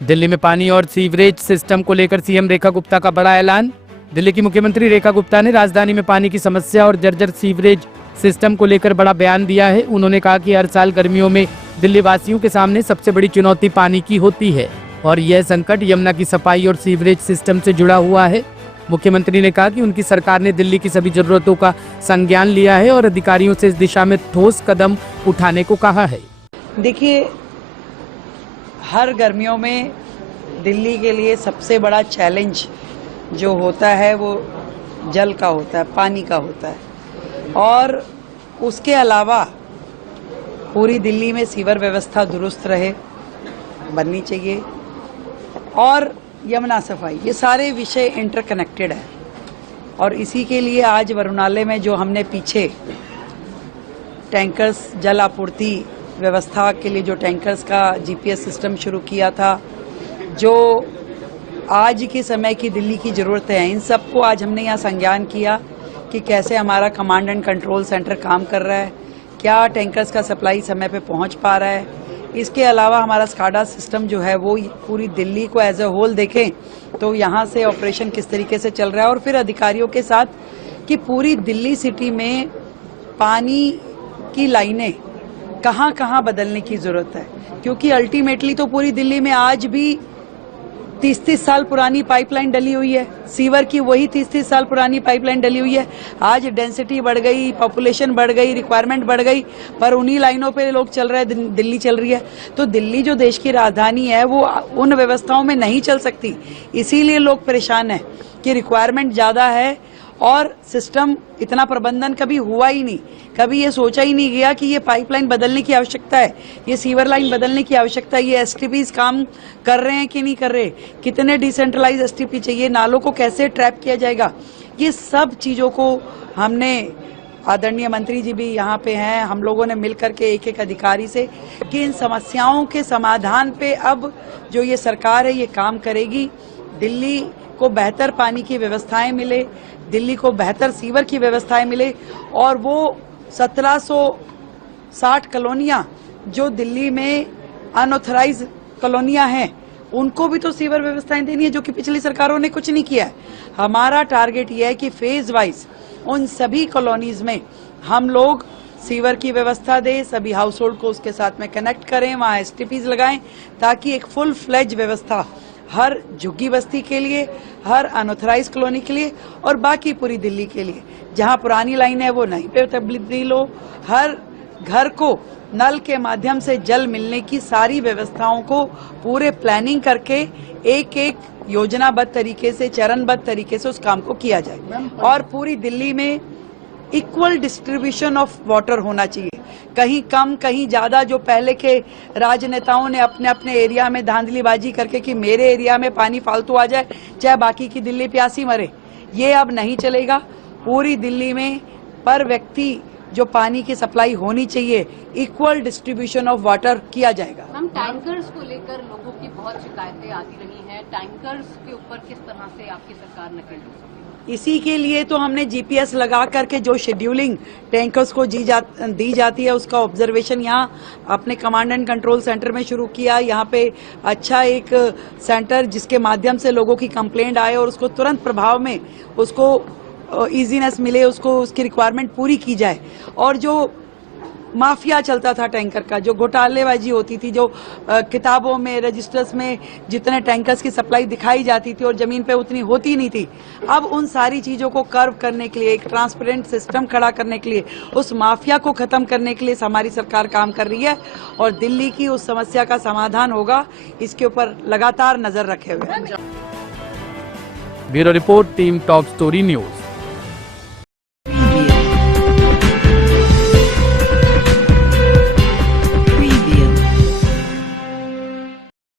दिल्ली में पानी और सीवरेज सिस्टम को लेकर सीएम रेखा गुप्ता का बड़ा ऐलान। दिल्ली की मुख्यमंत्री रेखा गुप्ता ने राजधानी में पानी की समस्या और जर्जर सीवरेज सिस्टम को लेकर बड़ा बयान दिया है। उन्होंने कहा कि हर साल गर्मियों में दिल्ली वासियों के सामने सबसे बड़ी चुनौती पानी की होती है और यह संकट यमुना की सफाई और सीवरेज सिस्टम से जुड़ा हुआ है। मुख्यमंत्री ने कहा कि उनकी सरकार ने दिल्ली की सभी जरूरतों का संज्ञान लिया है और अधिकारियों से इस दिशा में ठोस कदम उठाने को कहा है। देखिए, हर गर्मियों में दिल्ली के लिए सबसे बड़ा चैलेंज जो होता है वो जल का होता है, पानी का होता है। और उसके अलावा पूरी दिल्ली में सीवर व्यवस्था दुरुस्त रहे, बननी चाहिए, और यमुना सफाई, ये सारे विषय इंटरकनेक्टेड है। और इसी के लिए आज वरुणालय में जो हमने पीछे टैंकर्स जल आपूर्ति व्यवस्था के लिए जो टैंकर्स का जीपीएस सिस्टम शुरू किया था, जो आज के समय की दिल्ली की ज़रूरत है, इन सबको आज हमने यहाँ संज्ञान किया कि कैसे हमारा कमांड एंड कंट्रोल सेंटर काम कर रहा है, क्या टैंकर्स का सप्लाई समय पे पहुँच पा रहा है। इसके अलावा हमारा स्काडा सिस्टम जो है वो पूरी दिल्ली को एज ए होल देखें तो यहाँ से ऑपरेशन किस तरीके से चल रहा है, और फिर अधिकारियों के साथ कि पूरी दिल्ली सिटी में पानी की लाइनें कहाँ कहाँ बदलने की ज़रूरत है। क्योंकि अल्टीमेटली तो पूरी दिल्ली में आज भी 30-30 साल पुरानी पाइपलाइन डली हुई है, सीवर की वही 30-30 साल पुरानी पाइपलाइन डली हुई है। आज डेंसिटी बढ़ गई, पॉपुलेशन बढ़ गई, रिक्वायरमेंट बढ़ गई, पर उन्हीं लाइनों पे लोग चल रहे हैं, दिल्ली चल रही है। तो दिल्ली जो देश की राजधानी है वो उन व्यवस्थाओं में नहीं चल सकती। इसीलिए लोग परेशान हैं कि रिक्वायरमेंट ज़्यादा है और सिस्टम इतना प्रबंधन कभी हुआ ही नहीं, कभी ये सोचा ही नहीं गया कि ये पाइपलाइन बदलने की आवश्यकता है, ये सीवर लाइन बदलने की आवश्यकता है, ये एसटीपीज काम कर रहे हैं कि नहीं कर रहे, कितने डिसेंट्रलाइज एसटीपी चाहिए, नालों को कैसे ट्रैप किया जाएगा। ये सब चीज़ों को हमने, आदरणीय मंत्री जी भी यहाँ पे हैं, हम लोगों ने मिलकर के एक एक अधिकारी से कि इन समस्याओं के समाधान पे अब जो ये सरकार है ये काम करेगी। दिल्ली को बेहतर पानी की व्यवस्थाएं मिले, दिल्ली को बेहतर सीवर की व्यवस्थाएं मिले, और वो 1760 कॉलोनियाँ जो दिल्ली में अनऑथराइज कॉलोनियाँ हैं उनको भी तो सीवर व्यवस्थाएं देनी है, जो कि पिछली सरकारों ने कुछ नहीं किया है। हमारा टारगेट ये है कि फेज वाइज उन सभी कॉलोनीज में हम लोग सीवर की व्यवस्था दें, सभी हाउस होल्ड को उसके साथ में कनेक्ट करें, वहाँ एसटीपीज लगाएं, ताकि एक फुल फ्लेज व्यवस्था हर झुग्गी बस्ती के लिए, हर अनऑथराइज कॉलोनी के लिए और बाकी पूरी दिल्ली के लिए। जहां पुरानी लाइन है वो नहीं पे तब्दील हो, हर घर को नल के माध्यम से जल मिलने की सारी व्यवस्थाओं को पूरे प्लानिंग करके एक एक योजनाबद्ध तरीके से, चरणबद्ध तरीके से उस काम को किया जाए। और पूरी दिल्ली में इक्वल डिस्ट्रीब्यूशन ऑफ वाटर होना चाहिए, कहीं कम कहीं ज्यादा। जो पहले के राजनेताओं ने अपने अपने एरिया में धांधलीबाजी करके कि मेरे एरिया में पानी फालतू आ जाए चाहे बाकी की दिल्ली प्यासी मरे, ये अब नहीं चलेगा। पूरी दिल्ली में पर व्यक्ति जो पानी की सप्लाई होनी चाहिए, इक्वल डिस्ट्रीब्यूशन ऑफ वाटर किया जाएगा। हम टैंकर्स को लेकर लोगों की बहुत शिकायतें आती रही हैं, टैंकर्स के ऊपर किस तरह से आपकी सरकार नकेल हो सके? इसी के लिए तो हमने जीपीएस लगा करके जो शेड्यूलिंग टैंकर्स को दी जाती है उसका ऑब्जर्वेशन यहाँ अपने कमांड एंड कंट्रोल सेंटर में शुरू किया। यहाँ पे अच्छा एक सेंटर जिसके माध्यम से लोगों की कंप्लेंट आए और उसको तुरंत प्रभाव में उसको इजीनेस मिले, उसको उसकी रिक्वायरमेंट पूरी की जाए। और जो माफिया चलता था टैंकर का, जो घोटालेबाजी होती थी, जो किताबों में, रजिस्टर्स में जितने टैंकर्स की सप्लाई दिखाई जाती थी और जमीन पे उतनी होती नहीं थी, अब उन सारी चीज़ों को कर्व करने के लिए, एक ट्रांसपेरेंट सिस्टम खड़ा करने के लिए, उस माफिया को खत्म करने के लिए हमारी सरकार काम कर रही है और दिल्ली की उस समस्या का समाधान होगा, इसके ऊपर लगातार नजर रखे हुए हैं। Bureau report, team top story news.